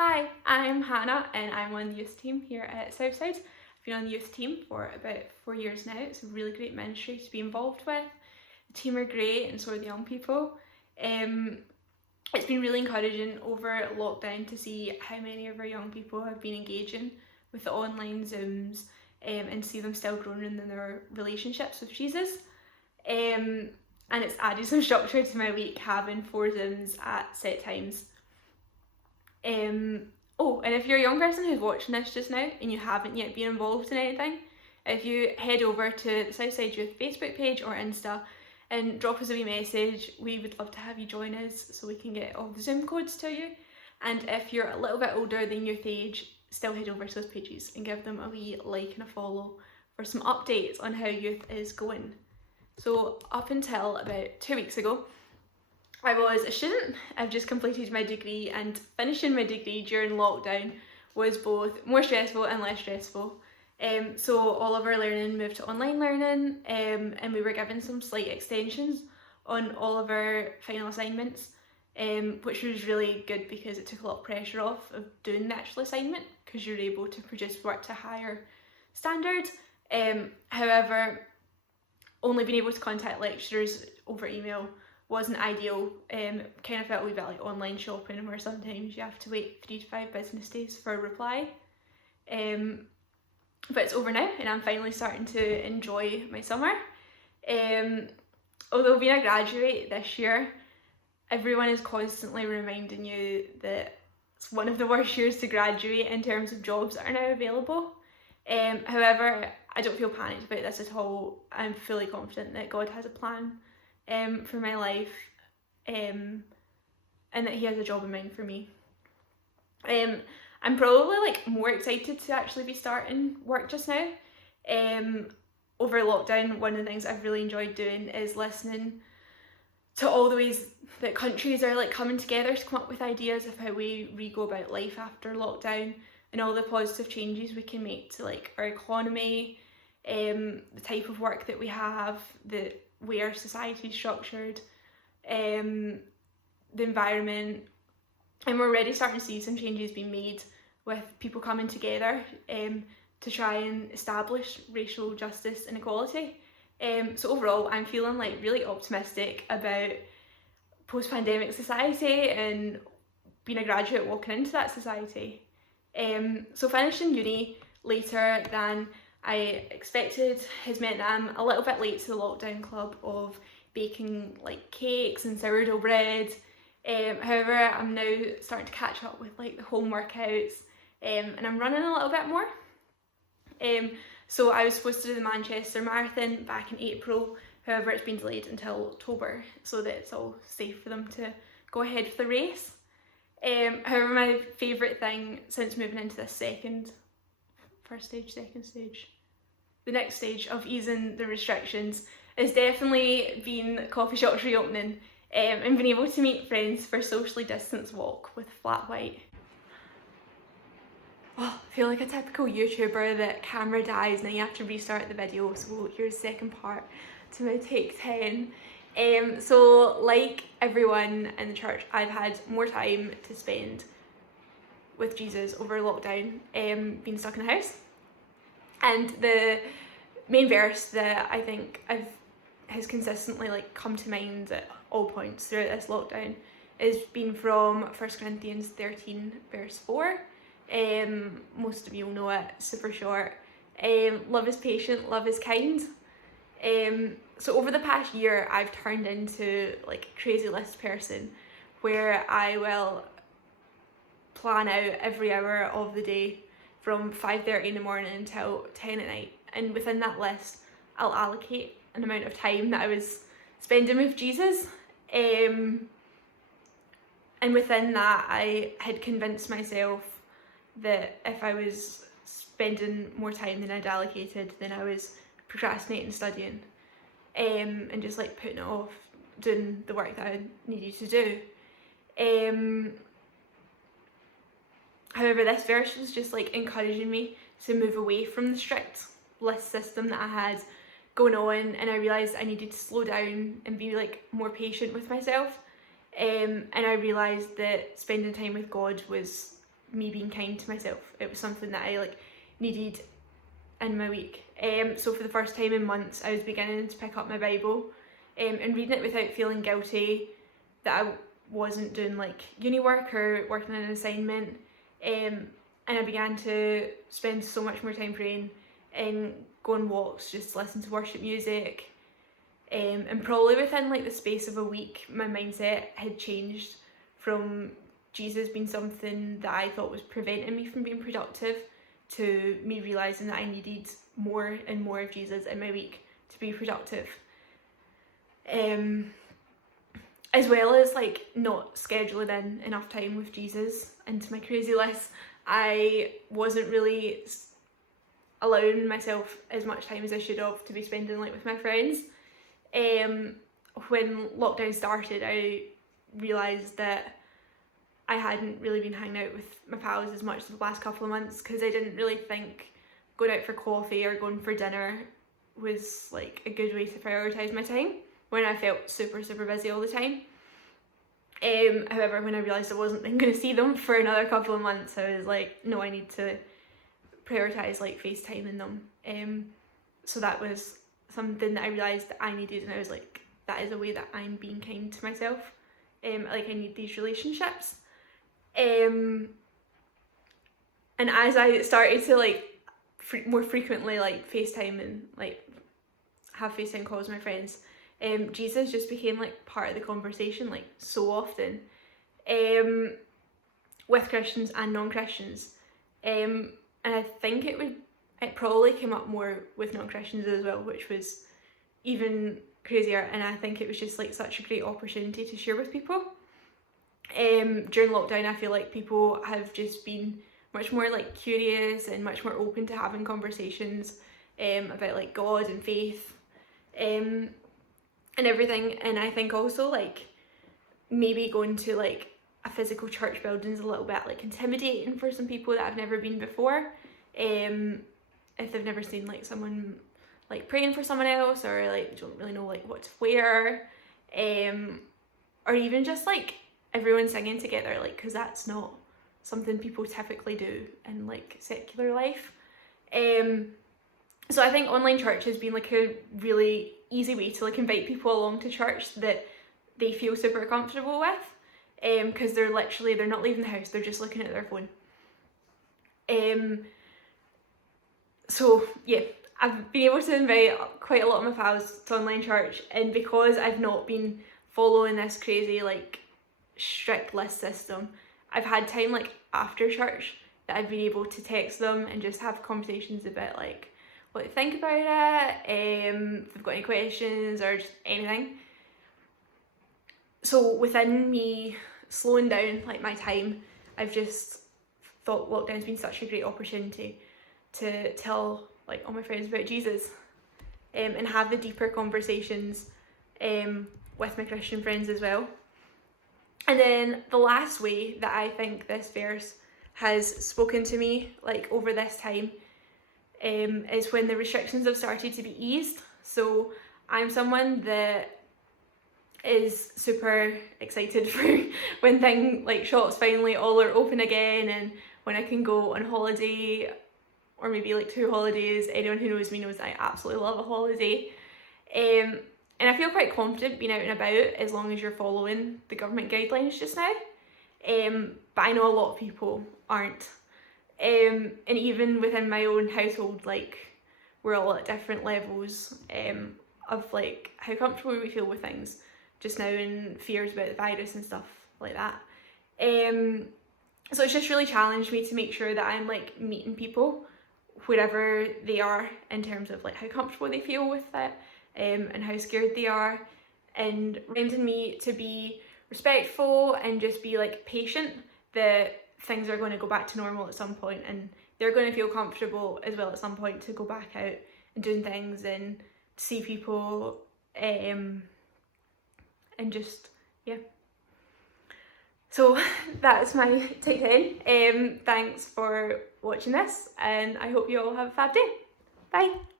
Hi, I'm Hannah and I'm on the youth team here at Southside. I've been on the youth team for about 4 years now. It's a really great ministry to be involved with. The team are great and so are the young people. It's been really encouraging over lockdown to see how many of our young people have been engaging with the online Zooms and see them still growing in their relationships with Jesus. And it's added some structure to my week having 4 Zooms at set times. And if you're a young person who's watching this just now and you haven't yet been involved in anything, if you head over to the Southside Youth Facebook page or Insta and drop us a wee message, we would love to have you join us so we can get all the Zoom codes to you. And if you're a little bit older than youth age, still head over to those pages and give them a wee like and a follow for some updates on how youth is going. So up until about 2 weeks ago, I was a student. I've just completed my degree, and finishing my degree during lockdown was both more stressful and less stressful. So all of our learning moved to online learning, and we were given some slight extensions on all of our final assignments, which was really good because it took a lot of pressure off of doing the actual assignment because you're able to produce work to higher standards. However, only being able to contact lecturers over email wasn't ideal. Kind of felt a wee bit like online shopping where sometimes you have to wait 3 to 5 business days for a reply. But it's over now and I'm finally starting to enjoy my summer. Although being a graduate this year, everyone is constantly reminding you that it's one of the worst years to graduate in terms of jobs that are now available. However, I don't feel panicked about this at all. I'm fully confident that God has a plan for my life, and that He has a job in mind for me. I'm probably more excited to actually be starting work just now. Over lockdown, one of the things I've really enjoyed doing is listening to all the ways that countries are coming together to come up with ideas of how we go about life after lockdown and all the positive changes we can make to our economy, the type of work that we have, the way our society is structured, the environment. And we're already starting to see some changes being made with people coming together to try and establish racial justice and equality. So overall, I'm feeling really optimistic about post-pandemic society and being a graduate walking into that society. So finishing uni later than I expected has meant that I'm a little bit late to the lockdown club of baking cakes and sourdough bread. However, I'm now starting to catch up with the home workouts, and I'm running a little bit more. So I was supposed to do the Manchester Marathon back in April, however it's been delayed until October so that it's all safe for them to go ahead with the race. However, my favourite thing since moving into this the next stage of easing the restrictions has definitely been coffee shops reopening, and being able to meet friends for a socially distanced walk with flat white. Oh, I feel like a typical YouTuber that camera dies and then you have to restart the video, so here's the second part to my take 10. So like everyone in the church, I've had more time to spend with Jesus over lockdown, being stuck in the house. And the main verse that I think has consistently come to mind at all points throughout this lockdown is been from 1 Corinthians 13 verse 4. Most of you will know it, super short. Love is patient, love is kind. So over the past year, I've turned into crazy list person where I will plan out every hour of the day from 5:30 in the morning until 10 at night, and within that list I'll allocate an amount of time that I was spending with Jesus, and within that I had convinced myself that if I was spending more time than I'd allocated, then I was procrastinating studying, and just putting it off doing the work that I needed to do. However, this verse was just encouraging me to move away from the strict list system that I had going on, and I realised I needed to slow down and be more patient with myself. And I realised that spending time with God was me being kind to myself. It was something that I like needed in my week. So for the first time in months, I was beginning to pick up my Bible and reading it without feeling guilty that I wasn't doing like uni work or working on an assignment. And I began to spend so much more time praying and go on walks, just listen to worship music. And probably within like the space of a week, my mindset had changed from Jesus being something that I thought was preventing me from being productive to me realising that I needed more and more of Jesus in my week to be productive. As well as like not scheduling in enough time with Jesus into my crazy list, I wasn't really allowing myself as much time as I should have to be spending like with my friends. When lockdown started, I realised that I hadn't really been hanging out with my pals as much the last couple of months because I didn't really think going out for coffee or going for dinner was like a good way to prioritise my time when I felt super busy all the time. However, when I realised I wasn't then going to see them for another couple of months, I was like, no, I need to prioritise like FaceTiming them. So that was something that I realised that I needed, and I was like, that is a way that I'm being kind to myself. Like I need these relationships. And as I started to like more frequently like FaceTime and like have FaceTime calls with my friends, Jesus just became like part of the conversation like so often, with Christians and non-Christians. And I think it probably came up more with non-Christians as well, which was even crazier. And I think it was just like such a great opportunity to share with people. During lockdown, I feel like people have just been much more like curious and much more open to having conversations about like God and faith and everything. And I think also like maybe going to like a physical church building is a little bit like intimidating for some people that have never been before, if they've never seen like someone like praying for someone else, or like don't really know like what to wear, or even just like everyone singing together, like because that's not something people typically do in like secular life. So I think online church has been like a really easy way to like invite people along to church that they feel super comfortable with, because they're not leaving the house, they're just looking at their phone. So yeah, I've been able to invite quite a lot of my pals to online church, and because I've not been following this crazy like strict list system, I've had time like after church that I've been able to text them and just have conversations about like what they think about it, if they've got any questions or just anything. So within me slowing down like my time, I've just thought lockdown's been such a great opportunity to tell like all my friends about Jesus, and have the deeper conversations with my Christian friends as well. And then the last way that I think this verse has spoken to me like over this time is when the restrictions have started to be eased. So I'm someone that is super excited for when like shops finally all are open again, and when I can go on holiday, or maybe like 2 holidays. Anyone who knows me knows that I absolutely love a holiday. And I feel quite confident being out and about as long as you're following the government guidelines just now. But I know a lot of people aren't. And even within my own household, like we're all at different levels of like how comfortable we feel with things just now, and fears about the virus and stuff like that. So it's just really challenged me to make sure that I'm like meeting people wherever they are in terms of like how comfortable they feel with it, and how scared they are, and reminding me to be respectful and just be like patient that things are going to go back to normal at some point, and they're going to feel comfortable as well at some point to go back out and doing things and see people, and just yeah. So that's my take 10. Thanks for watching this, and I hope you all have a fab day. Bye.